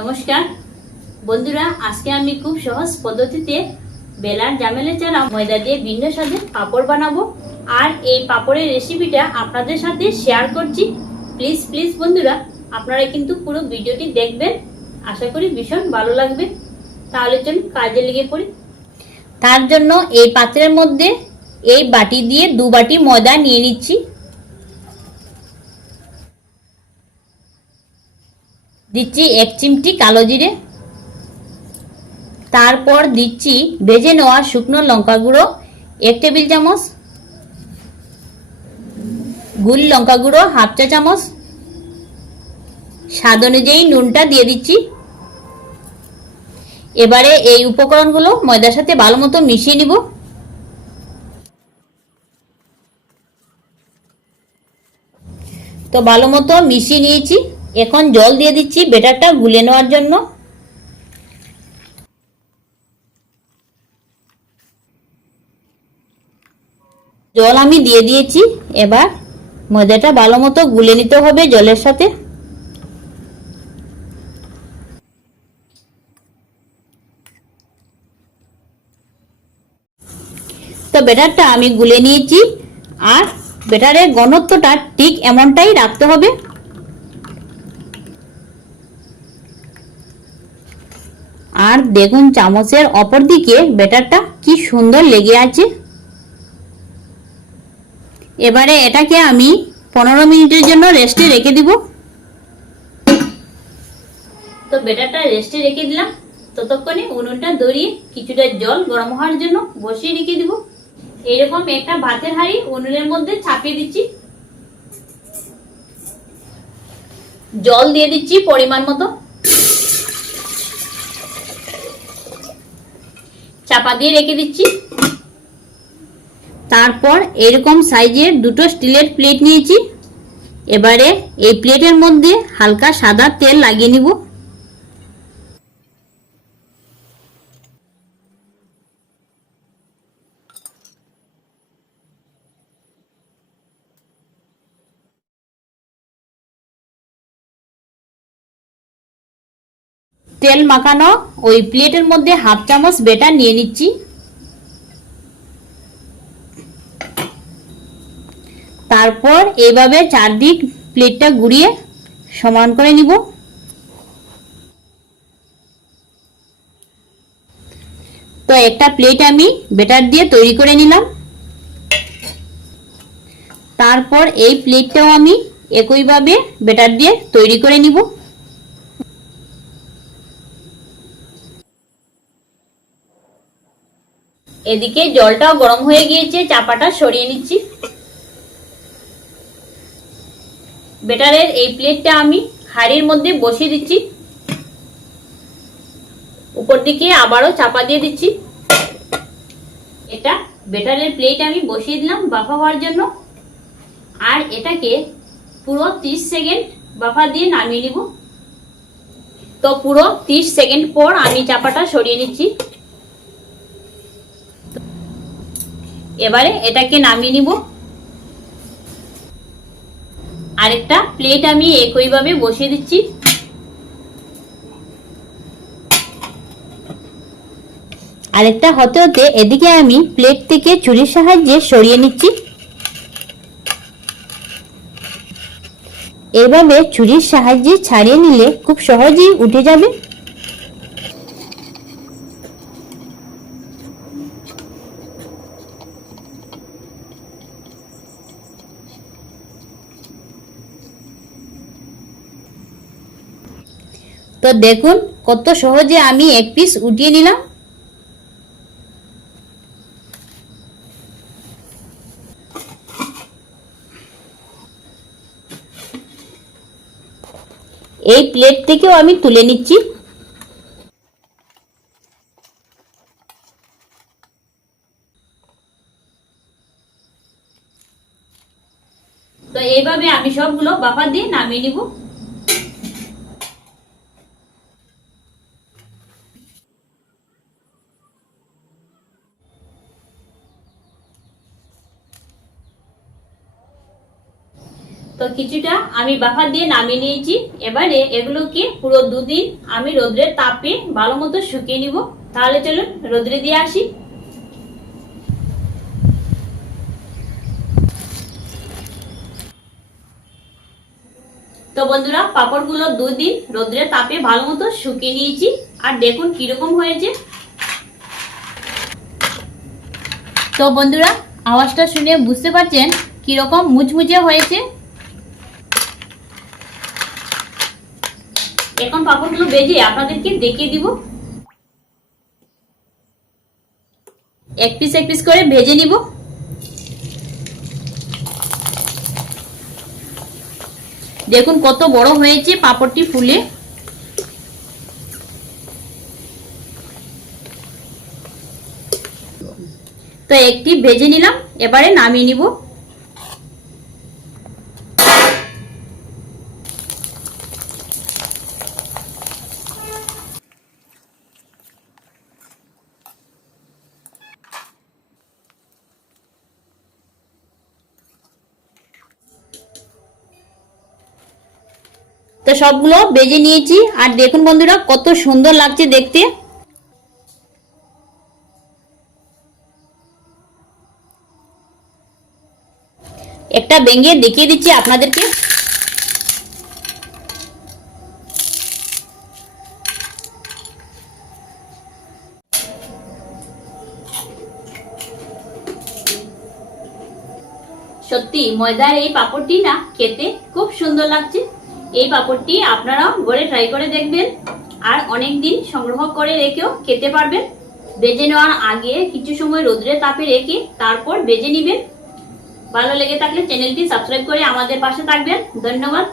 নমস্কার বন্ধুরা, আজকে আমি খুব সহজ পদ্ধতিতে বেলার ঝামেলা ছাড়া ময়দা দিয়ে ভিন্ন স্বাদের পাঁপড় বানাবো। আর এই পাঁপড়ের রেসিপিটা আপনাদের সাথে শেয়ার করছি। প্লিজ প্লিজ বন্ধুরা, আপনারা কিন্তু পুরো ভিডিওটি দেখবেন, আশা করি ভীষণ ভালো লাগবে। তাহলে চলুন কাজে লেগে পড়ি। তার জন্য এই পাত্রের মধ্যে এই বাটি দিয়ে 2 বাটি ময়দা নিয়ে নিচ্ছি। দিচ্ছি 1 চিমটি কালো জিরে, তারপর দিচ্ছি ভেজে নেওয়া শুকনো লঙ্কা গুঁড়ো 1 টেবিল চামচ, গুল লঙ্কা গুঁড়ো 1/2 চা চামচ, স্বাদ অনুযায়ী নুনটা দিয়ে দিচ্ছি। এবারে এই উপকরণগুলো ময়দার সাথে ভালো মতো মিশিয়ে নিব। তো ভালো মতো মিশিয়ে নিয়েছি, এখন জল দিয়ে দিচ্ছি ব্যাটারটা গুলে নেওয়ার জন্য। জল আমি দিয়ে দিয়েছি, এবার ময়দাটা ভালো মতো গুলে নিতে হবে জলের সাথে। তো ব্যাটারটা আমি গুলে নিয়েছি, আর ব্যাটারের ঘনত্বটা ঠিক এমনটাই রাখতে হবে। আর দেখুন চামচের অপর দিকে ব্যাটারটা কি সুন্দর লেগে আছে। এবারে এটাকে আমি 15 মিনিটের জন্য রেস্টে রেখে দিব। তো ব্যাটারটা রেস্টে রেখে দিলাম, ততক্ষণে উনুনটা ধরিয়ে কিছুটা জল গরম হওয়ার জন্য বসিয়ে রেখে দিব। এইরকম একটা ভাতের হাঁড়ি উনুনের মধ্যে চাপিয়ে দিচ্ছি, জল দিয়ে দিচ্ছি পরিমাণ মতো, চাপা দিয়ে রেখে দিচ্ছি। তারপর এরকম সাইজের দুটো স্টিলের প্লেট নিয়েছি। এবারে এই প্লেটের মধ্যে হালকা সাদা তেল লাগিয়ে নিব। তেল মাখানো ওই প্লেটের মধ্যে 1/2 চামচ ব্যাটার নিয়ে নিচ্ছি। তারপর এইভাবে চারদিক প্লেটটা ঘুরিয়ে সমান করে নিব। তো একটা প্লেট আমি ব্যাটার দিয়ে তৈরি করে নিলাম। তারপর এই প্লেটটাও আমি একইভাবে ব্যাটার দিয়ে তৈরি করে নিব। এদিকে জলটাও গরম হয়ে গিয়েছে, চাপাটা সরিয়ে নিচ্ছি। ব্যাটারের এই প্লেটটা আমি হাঁড়ির মধ্যে বসিয়ে দিচ্ছি, উপর দিকে আবারও চাপা দিয়ে দিচ্ছি। এটা ব্যাটারের প্লেট আমি বসিয়ে দিলাম বাফা হওয়ার জন্য, আর এটাকে পুরো 30 সেকেন্ড বাফা দিয়ে নামিয়ে নিব। তো পুরো 30 সেকেন্ড পর আমি চাপাটা সরিয়ে নিচ্ছি। এবারে এটাকে নামিয়ে নিব। আরেকটা প্লেট আমি একইভাবে বসিয়ে দিচ্ছি। আরেকটা হতে হতে এদিকে আমি প্লেট থেকে ছুরির সাহায্যে সরিয়ে নিচ্ছি। এভাবে ছুরির সাহায্যে ছাড়িয়ে নিলে খুব সহজেই উঠে যাবে। তো দেখুন কত সহজে আমি এক পিস উঠিয়ে নিলাম। এই প্লেট থেকেও আমি তুলে নিচ্ছি। তো এইভাবে আমি সবগুলো বাফা দিয়ে নামিয়ে নিব। তো কিছুটা আমি বাফা দিয়ে নামিয়ে নিয়েছি। এবারে এগুলোকে পুরো 2 দিন আমি রোদ্রের তাপে ভালো মতো শুকিয়ে নিব। তাহলে চলুন রোদ্রে দিয়ে আসি। তো বন্ধুরা, পাপড়গুলো 2 দিন রোদ্রের তাপে ভালো মতো শুকিয়ে নিয়েছি। আর দেখুন কিরকম হয়েছে। তো বন্ধুরা, আওয়াজটা শুনে বুঝতে পারছেন কিরকম মুচমুচে হয়েছে। এখন পাপড়গুলো ভেজে আপনাদেরকে দেখিয়ে দিব। এক পিস করে ভেজে নিব। দেখুন কত বড় হয়েছে পাপড়টি ফুলে। তো একটি ভেজে নিলাম, এবারে নামিয়ে নিব। তো সবগুলো ভেজে নিয়েছি। আর দেখুন বন্ধুরা কত সুন্দর লাগছে দেখতে। একটা ভেঙে দেখিয়ে দিচ্ছি আপনাদেরকে। সত্যি ময়দার এই পাপড়টি না খেতে খুব সুন্দর লাগছে। এই পাপড়টি আপনারাও ঘরে ট্রাই করে দেখবেন আর অনেক দিন সংগ্রহ করে রেখেও খেতে পারবেন। ভেজে নেওয়ার আগে কিছু সময় রোদ্রে তাপে রেখে তারপর ভেজে নেবেন। ভালো লেগে থাকলে চ্যানেলটি সাবস্ক্রাইব করে আমাদের পাশে থাকবেন। ধন্যবাদ।